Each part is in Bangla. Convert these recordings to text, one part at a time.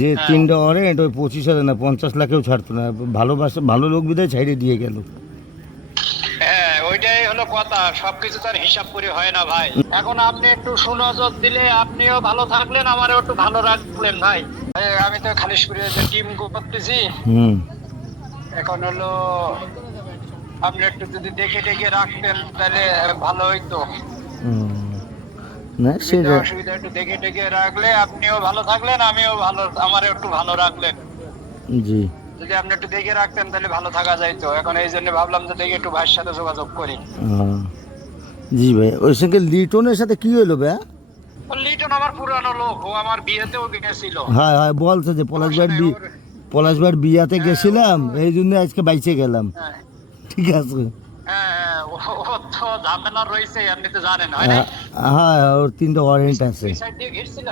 যে হ্যাঁ 3টা ওয়ারেন্ট ওই 25,000 না 50 লাখেও ছাড়তো না, ভালোবাসা ভালো লোক বিদায় ছাইড়ে দিয়ে গেল। হ্যাঁ, ওইটাই হলো কথা। সবকিছু তার হিসাব করে হয় না ভাই। এখন আপনি একটু সুনজর দিলে আপনিও ভালো থাকলেন, আমারও একটু ভালো রাখলেন ভাই। আমি তো খালিশপুরে যে টিম করতেছি, হুম এখন হলো আপনি একটু যদি দেখে টেকে রাখতেন তাহলে ভালো হইতো। হুম। না সুবিধা সেটা অসুবিধা একটু দেখে টেকে রাখলে আপনিও ভালো থাকলেন, আমিও ভালো, আমারও একটু ভালো রাখলেন। জি যদি আপনি একটু দেখে রাখতেন তাহলে ভালো থাকা যাইতো। এখন এই জন্য ভাবলাম যে দেখে একটু ভাইয়ের সাথে যোগাযোগ করি। আহ, জি ভাই, ওই সঙ্গে লিটনের সাথে কি হলো ভাই? লিটন আমার পুরানো লোক, ও আমার বিয়েতেও গেছিল। হ্যাঁ হ্যাঁ, বলছে যে সমস্যা নেই ওর। পলাশবার বিয়াতে হ্যাঁ গেছিলাম, এই জন্য আজকে বাইচে গেলাম। হ্যাঁ ঠিক আছে। হ্যাঁ হ্যাঁ, ও তো ঝামেলা রয়েছে, আপনি তো জানেন, হয় নাই? হ্যাঁ, ওর 3টা ওয়ারেন্ট আছে। দুই সাইড দিয়ে ঘিরছিল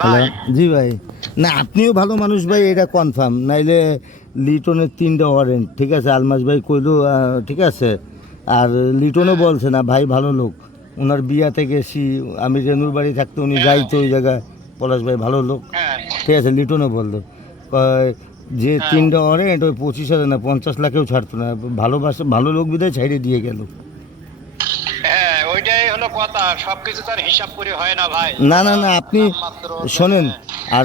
হ্যালো, ভাই। জি ভাই। না আপনিও ভালো মানুষ ভাই, এটা কনফার্ম, নাইলে লিটনের 3টা ওয়ারেন্ট, ঠিক আছে, আলমাস ভাই কইলো, ঠিক আছে। আর লিটনও হ্যাঁ বলছে না ভাই ভালো লোক, ওনার বিয়াতে গেছি, আমি রেনুর বাড়ি থাকতে উনি হ্যাঁ যাইতো ওই জায়গায়, পলাশ ভাই ভালো লোক। হ্যাঁ ঠিক আছে, লিটনও বললো, কয় যে হ্যাঁ 3টা ওয়ারেন্ট ওই 25,000 না 50 লাখেও ছাড়তো না, ভালোবাসা ভালো লোক বিদায় ছাইড়ে দিয়ে গেল। হ্যাঁ, ওইটাই হলো কথা। সবকিছু তার হিসাব করে হয় না ভাই। না না আমরা না, আপনি নামমাত্র শোনেন, আর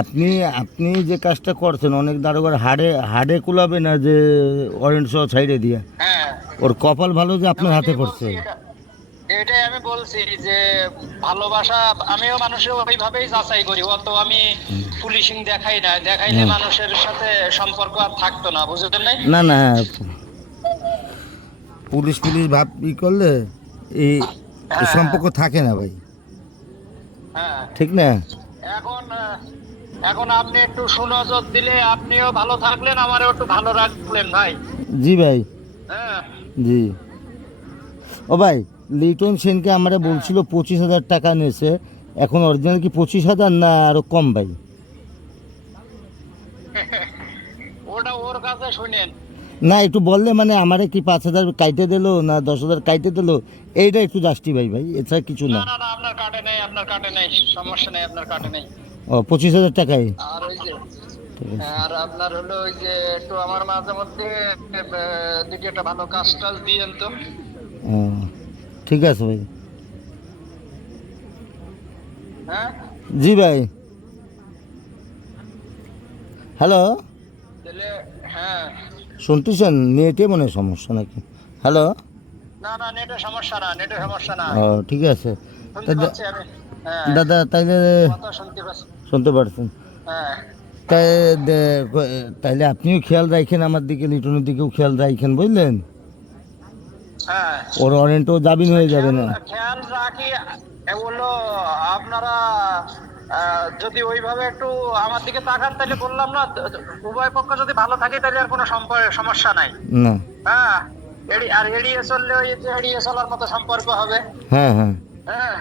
আপনি আপনি যে কাজটা করছেন, অনেক দারোগার হাড়ে হাড়ে কুলাবে না যে ওয়ারেন্ট সহ ছাইড়ে দিয়া। হ্যাঁ, ওর কপাল ভালো যে আপনার হাতে ওইটাই পড়ছে। বলছি। এটাই আমি বলছি যে ভালোবাসা আমিও মানুষের ওইভাবেই যাচাই করি। অত আমি পুলিশিং দেখাই না, দেখাইলে হুম। মানুষের সাথে সম্পর্ক আর থাকতো না, বুঝলেন নাই? না না, পুলিশ পুলিশ ভাব ই করলে এই এই হ্যাঁ সম্পর্ক থাকে না ভাই, হ্যাঁ। ঠিক না? এখন এখন আপনি একটু সুনজর দিলে আপনিও ভালো থাকলেন, আমারও একটু ভালো রাখলেন ভাই। জি ভাই, হ্যাঁ জি। ও ভাই, লিটন সেনকে আমরা হ্যাঁ। বলছিল 25,000 টাকা নিয়েছে, এখন অরিজিনাল কি 25,000 না আরো কম ভাই? ওটা ওর কাছে শুনেন। না একটু বললে মানে আমারে কি 5,000 কাইটে দিলো না 10,000 কাইটে দিলো, এইটা একটু জাস্টি ভাই, ভাই এছাড়া কিছু না না। না না, আপনার কাটে নেই, আপনার কাটে নেই, সমস্যা নেই, আপনার কাটে নেই। ও 25,000 টাকাই। আর ওই যে ঠিক আছে। আর আপনার হলো ওই যে একটু আমার মাঝে মধ্যে দিকে একটা ভালো কাজ টাজ দিয়েন তো। ও, ঠিক আছে ভাই। হ্যাঁ জি ভাই। হ্যালো, তাহলে হ্যাঁ। শুনতেছেন? নেটে মনে হয় সমস্যা নাকি? হ্যালো। না না, নেটের সমস্যা না, নেটের সমস্যা না। ও ঠিক আছে। তা শুনতে পাচ্ছি আমি। হ্যাঁ, দাদা তাইলে কথা শুনতে পাচ্ছি। শুনতে পারছেন? হ্যাঁ তাই তাইলে আপনিও খেয়াল রাখেন, আমার দিকে লিটনের দিকেও খেয়াল রাখেন, বুঝলেন? হ্যাঁ। ওর ওয়ারেন্টও জামিন হয়ে যাবে খেয়াল না। খেয়াল রাখি। এগুলো আপনারা যদি ওইভাবে একটু আমার দিকে তাকান তাহলে বললাম না, উভয় পক্ষ যদি ভালো থাকে তাহলে আর কোনো সমস্যা নাই। না। হ্যাঁ, আর এড়িয়ে চললে ওই যে এড়িয়ে চলার মতো সম্পর্ক হবে। হ্যাঁ হ্যাঁ। হ্যাঁ